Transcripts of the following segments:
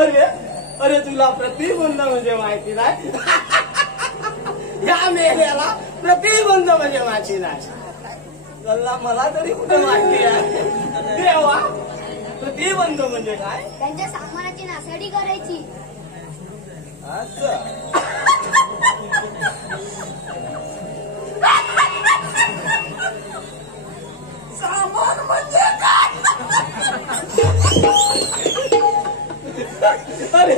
अरे अरे तुला प्रतिबंध म्हणजे माहिती नाही. या मेल्याला प्रतिबंध म्हणजे माहिती नाही. मला तरी कुठे माहिती आहे. देवा प्रतिबंध म्हणजे काय? त्यांच्या सामानाची नासाडी करायची. असं सामान म्हणजे काय? अरे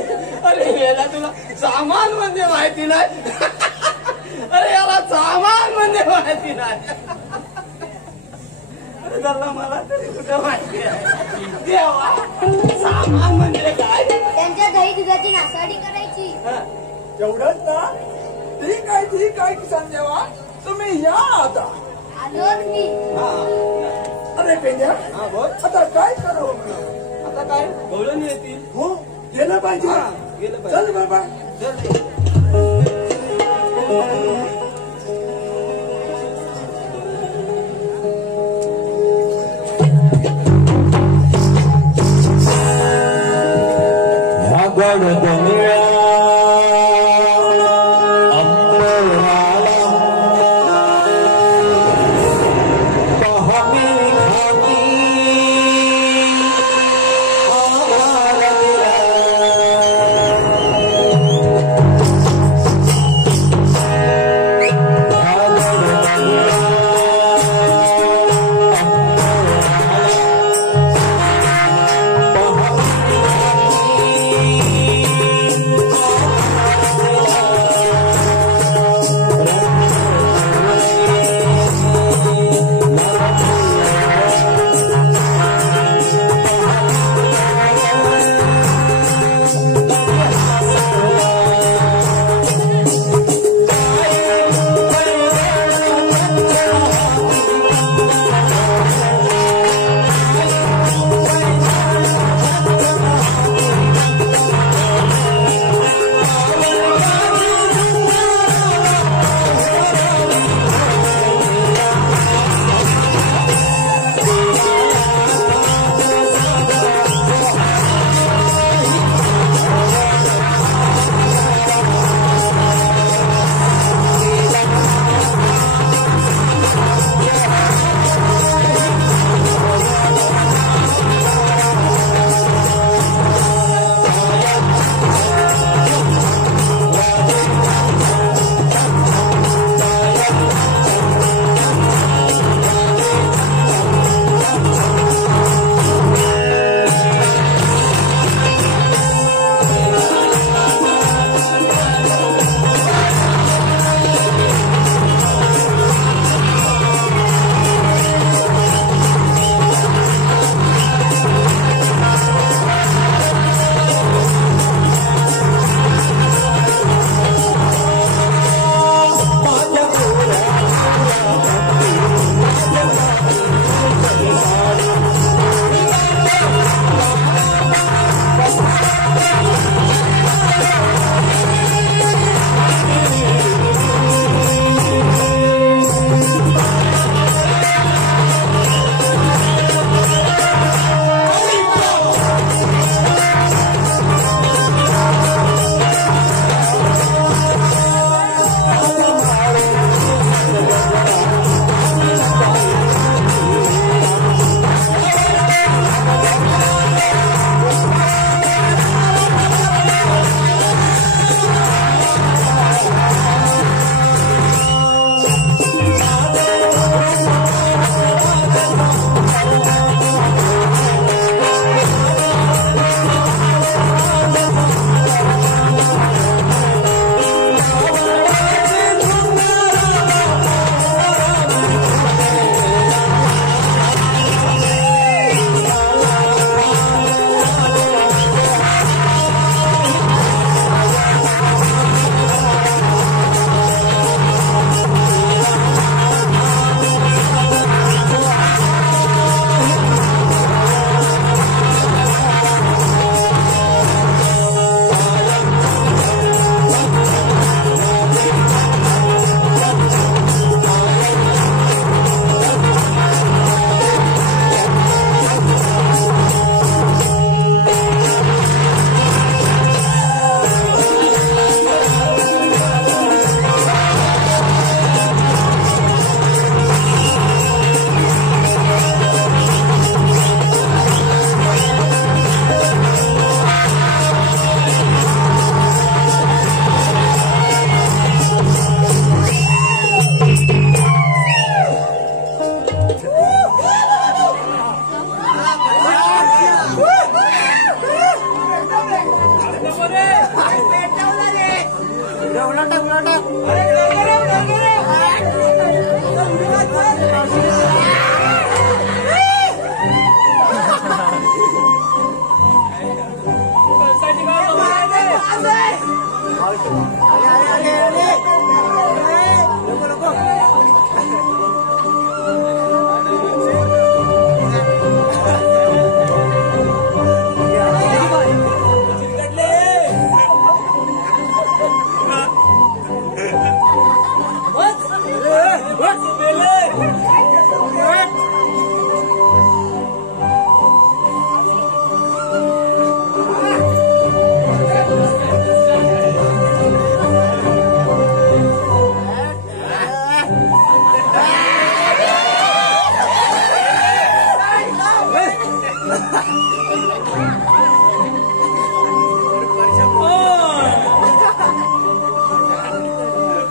अरे याला तुला सामान म्हणजे माहिती नाही. अरे याला सामान म्हणजे माहिती नाही. अरे त्याला मला तरी कुठं माहिती आहे. देवा सामान म्हणजे काय? त्यांच्या दही दुधाची नासाडी करायची. एवढंच ना? ठीक आहे किसान देवा, तुम्ही या आता. आलोच मी. अरे पेंड्या, हा बोल. आता काय करावं मला? आता काय गवळण येतील. हो गेलं पाहिजे. गेलं पाहिजे. चल बाबा.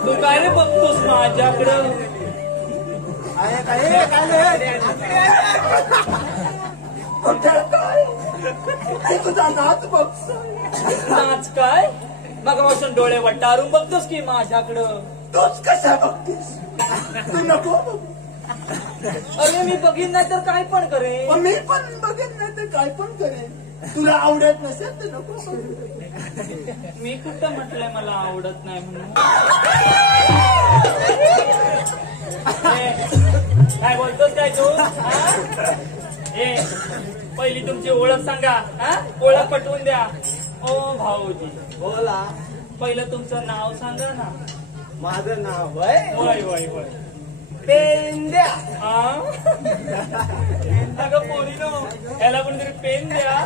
तू काय रे बघतोस माझ्याकडं? तुझा नाच बघ. नाच काय? मगापासून डोळे वटारून बघतोस की माझ्याकडं? तूच कशा बघतीस? तू नको बघ. अरे मी बघीन नाही तर काय पण करेन. पण मी पण बघेन नाही तर काय पण करेन. तुला आवडत नसेल तर नको बघू. मी कुठं म्हटलंय मला आवडत नाही म्हणून? काय बोलतोस काय तू? ए पहिली तुमची ओळख सांगा. ओळख पटवून द्या. ओ भाऊजी बोला. पहिलं तुमचं नाव सांगा ना. माझं नाव वय वय वय वय पेंद्या. अगं पोरीनो याला कोणतरी पेन द्या.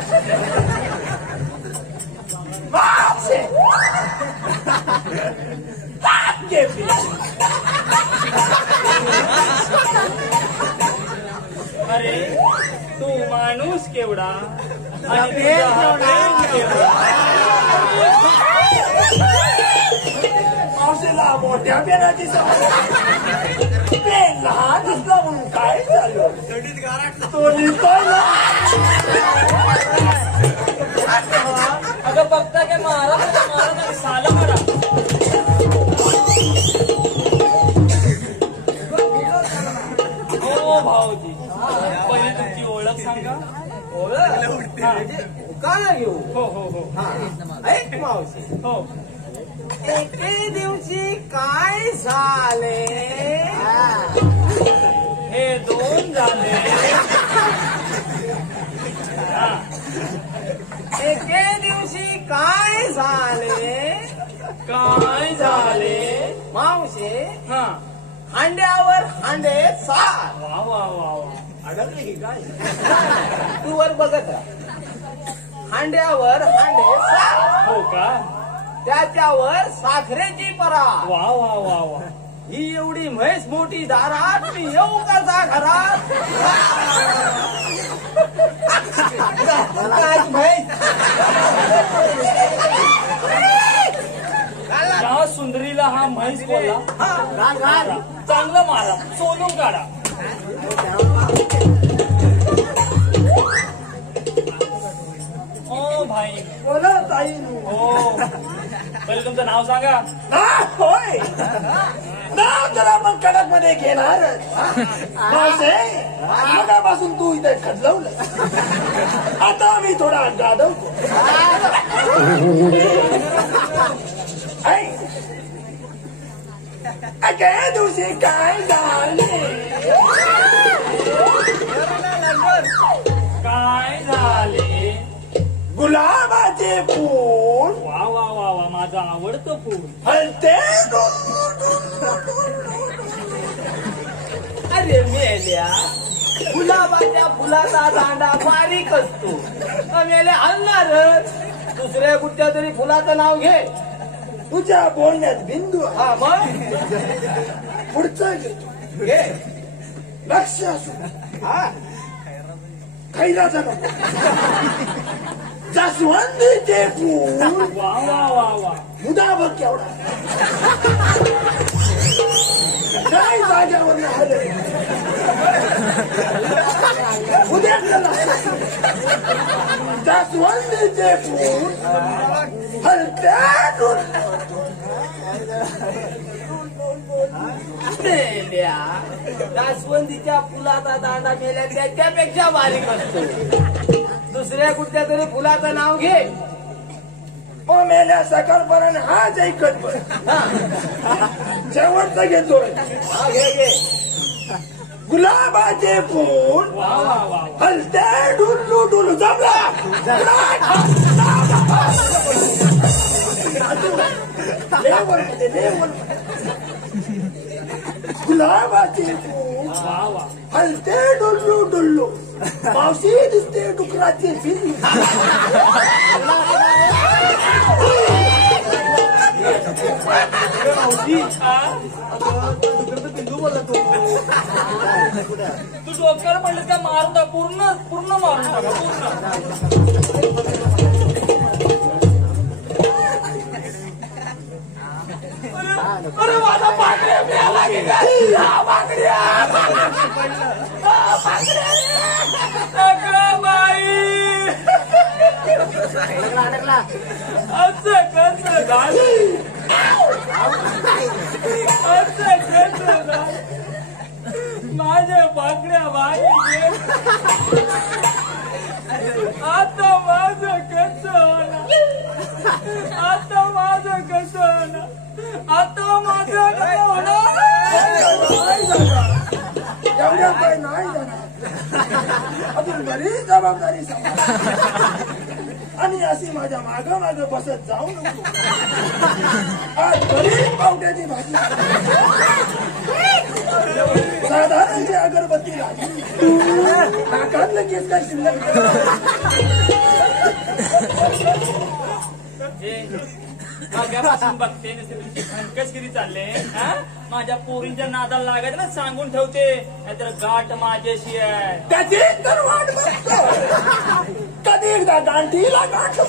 अरे तू माणूस केवढा आणि तुझा हा पेन केवढा. मावशीला मोठ्या पेनाची सवय. पेन लहान दिसला म्हणून काय झालं? तो लिहितोय ना. अगं बघता काय मारा मारा साला मारा. हो भाऊजी पहिली तुमची ओळख सांगा. ओळख हा. का घेऊ? हो हो हो ऐक मावशी. हो. एके दिवशी काय झाले? हे दोन झाले. हा. एके दिवशी काय झाले? काय झाले? मावशे हा. हांड्यावर हांडे सार. वा वा वा वा. अडकली की काय? तू वर बघत राहा. हांड्यावर हांडे सार. हो का? त्याच्यावर साखरेची परा. वा वा वा वा. ही एवढी म्हैस मोठी दारात मी येऊ कसा घरात? काय म्हैस? या सुंदरीला हा म्हैस बोलला. घाल, घाल. चांगलं मारा सोलून काढा. ओ भाई. बोला ताई. हो पहिले तुमचं नाव सांगा. होय नाव तर आपण कडक मध्ये घेणार. मगापासून तू इथे खदलवलं. आता मी थोडा गादवतो. एके दिवशी काय झाले? काय झाले? गुलाबाचे फूल वा वा वा वा माझं आवडतं फूल. हलते. अरे मेल्या, गुलाबाच्या फुलाचा दांडा बारीक असतो. मेल्या हलणारच. दुसऱ्या कुठच्या तरी फुलाचं नाव घे. तुझ्या बोलण्यात बिंदू आहे. हा मग पुढचं घेतो. घे. लक्ष असू. हा खैराचं नको. जास्वंदीचे फूल वा वा वा वा. मुदा बघ केवढा. काय जाग्यावर हलत. उद्या जास्वंदीचे फूल हलत्या मेल्या जास्वंदीच्या फुलाचा दांडा मेल्या त्याच्यापेक्षा बारीक असतो. दुसऱ्या कुठल्या तरी फुलाचं नाव घे. ओ मेल्या सकाळपर्यंत हाच ऐकत बस. शेवटचं घेतोय. हा घे घे. गुलाबाचे फूल हलते डुल्लू डुल्लू जमला. गुलाबाचे फूल हलते डुल्लू डुल्लू मावशी दिसते डुकराची फिरी. तू डोक्यावर पडलं का मारून टाक. पूर्ण मारून टाका पूर्ण. अरे माझा पाकड्या मिळाला की काय? पाकड्या बाई असं कसं झालं? असं कसं झालं? माझ्या पाकड्या बाई आता माझं कसं होणार? आता माझं कसं होणार? आता माझं कसं होणार? एवढ्या काय नाही जाणार. अजून बरीच जबाबदारी आणि अशी माझ्या माग माग बसत जाऊ नको. आज बरीच पावट्याची भाजी साधारण जी अगरबत्ती लागली नाकातलं केस काय शिल्लक मागापासून बघते तुमची खंकसगिरी चालले. माझ्या पोरींच्या नादाला लागायचं ना सांगून ठेवते नाहीतर गाठ माझ्याशी आहे. त्याची तर वाट बघतो. कधी एकदा गांठीला गाठ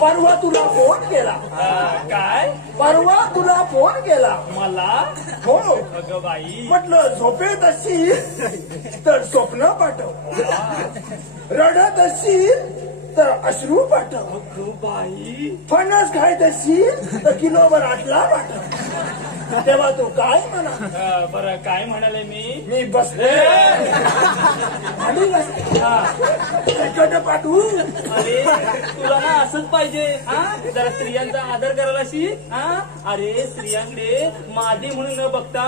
परवा तुला फोन केला. काय परवा तुला फोन केला मला? हो अगं बाई म्हटलं झोपेत असशील तर स्वप्न पाठव. रडत असशील तर अश्रू पाठव. अगं बाई फणस खायत असशील तर किलोभर आटला पाठव. तेव्हा तू काय म्हणा? बरं काय म्हणाले मी बसले आणि कट पाठवू. अरे तुला ना असंच पाहिजे. जरा स्त्रियांचा आदर करायला शी. अरे स्त्रियांकडे मादी म्हणून न बघता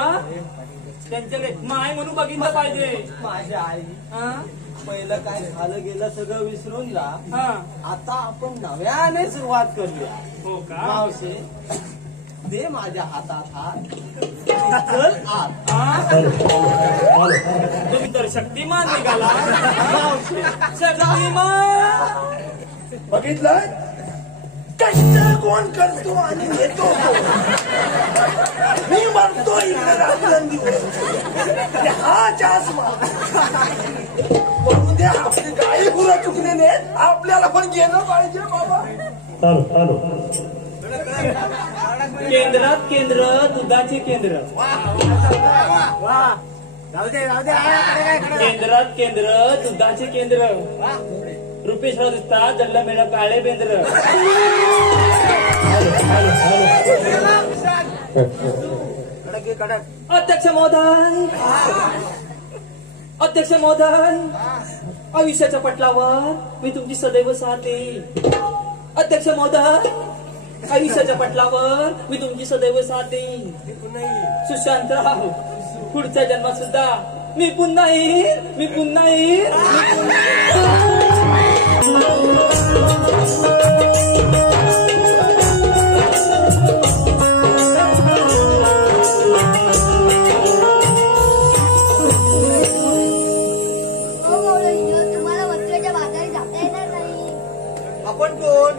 त्यांच्याकडे माय म्हणून बघितलं पाहिजे. माझ्या आई पहिलं काय झालं गेलं सगळं विसरून जा. आता आपण नव्याने सुरुवात करूया. हो का मावशी दे माझ्या हातात हात. चल आत. तुम्ही तर शक्तिमान निघाला. मावशी शक्तिमान. बघितलं कष्ट कोण करतो आणि येतो मी म्हणतो इकडे राजनंदी हा चासमा म्हणून द्या. आपली काही गुरं चुकलेले आपल्याला पण गेलं पाहिजे बाबा. केंद्रात केंद्र दुधाचे केंद्र. केंद्रात केंद्र दुधाचे केंद्र. रुपेशराव दिसता जल्ला मेळा काळे बेंद्र. अध्यक्ष महोदय अध्यक्ष महोदय आयुष्याच्या पटलावर मी तुमची सदैव साथ देईन. अध्यक्ष महोदय आयुष्याच्या पटलावर मी तुमची सदैव साथ देईन. सुशांतराव पुढच्या जन्मात सुद्धा मी पुन्हा येईन. मी पुन्हा येईन. तुम्हाला वस्त्राच्या बाजारी जाता येणार नाही. आपण कोण?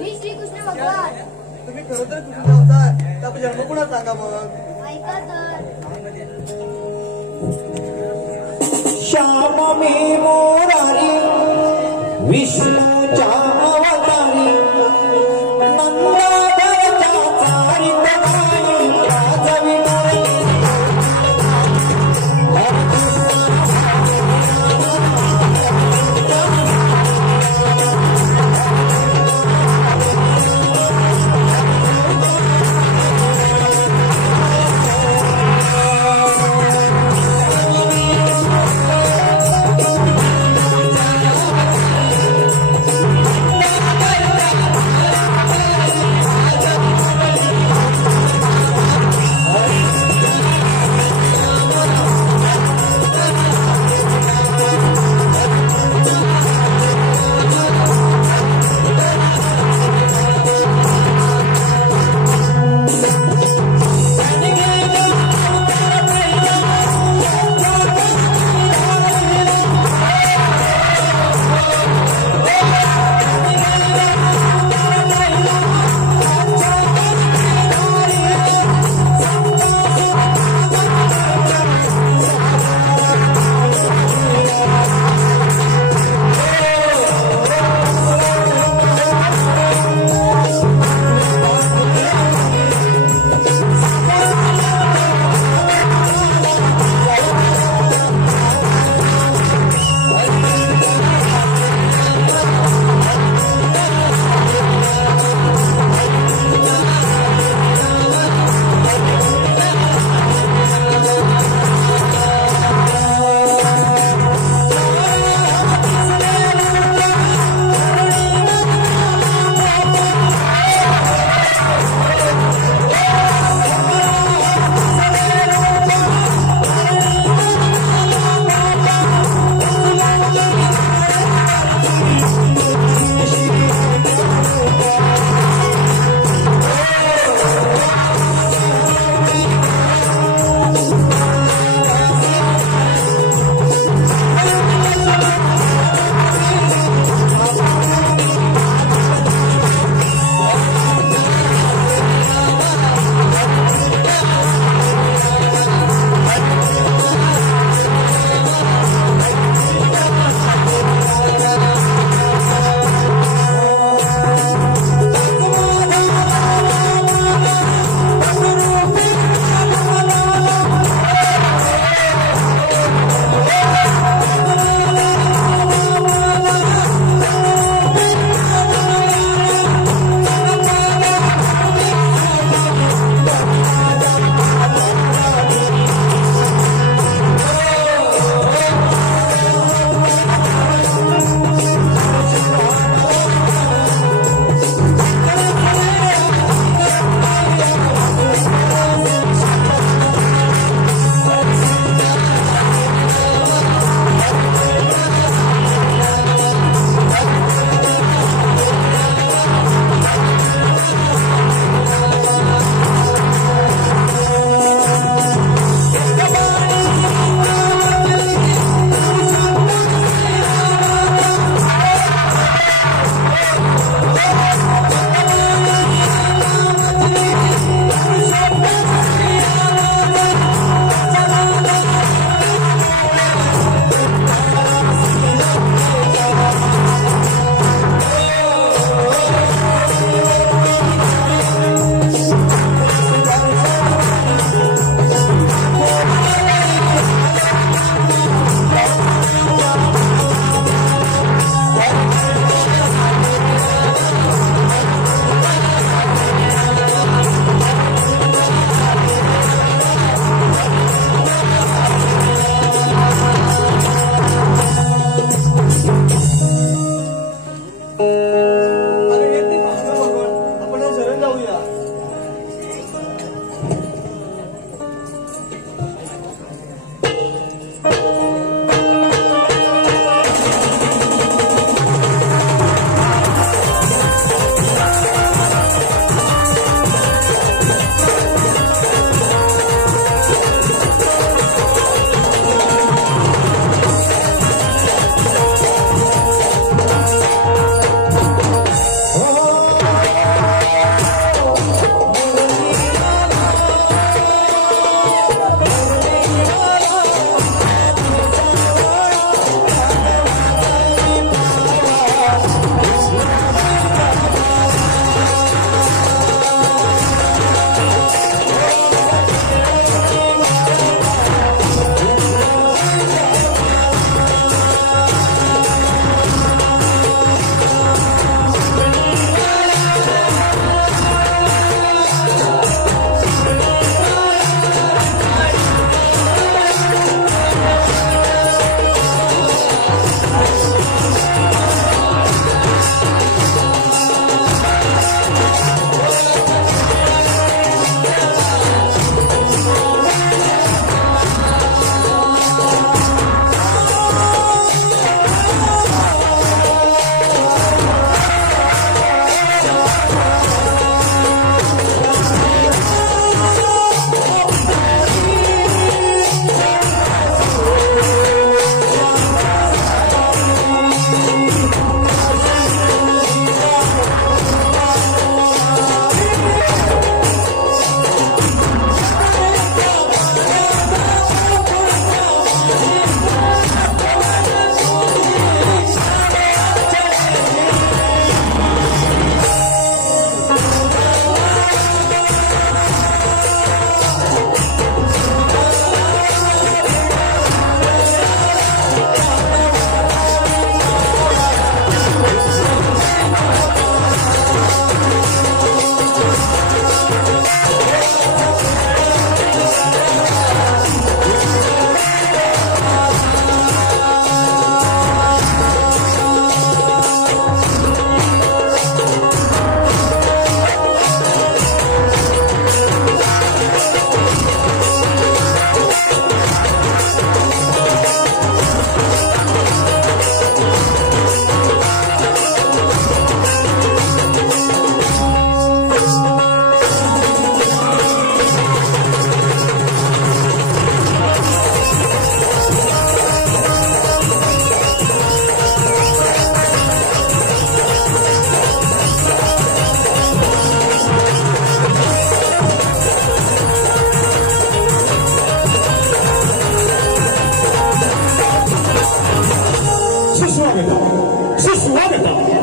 मी श्रीकृष्ण भगवान. तुम्ही खरोखर कुठून होता? तर जन्म कुणा सांगा मग. ऐका तर श्याम मे मोरारी विष्णूच्या अवतारी नंदाधरच्या चारित राजविनारी स्वागतम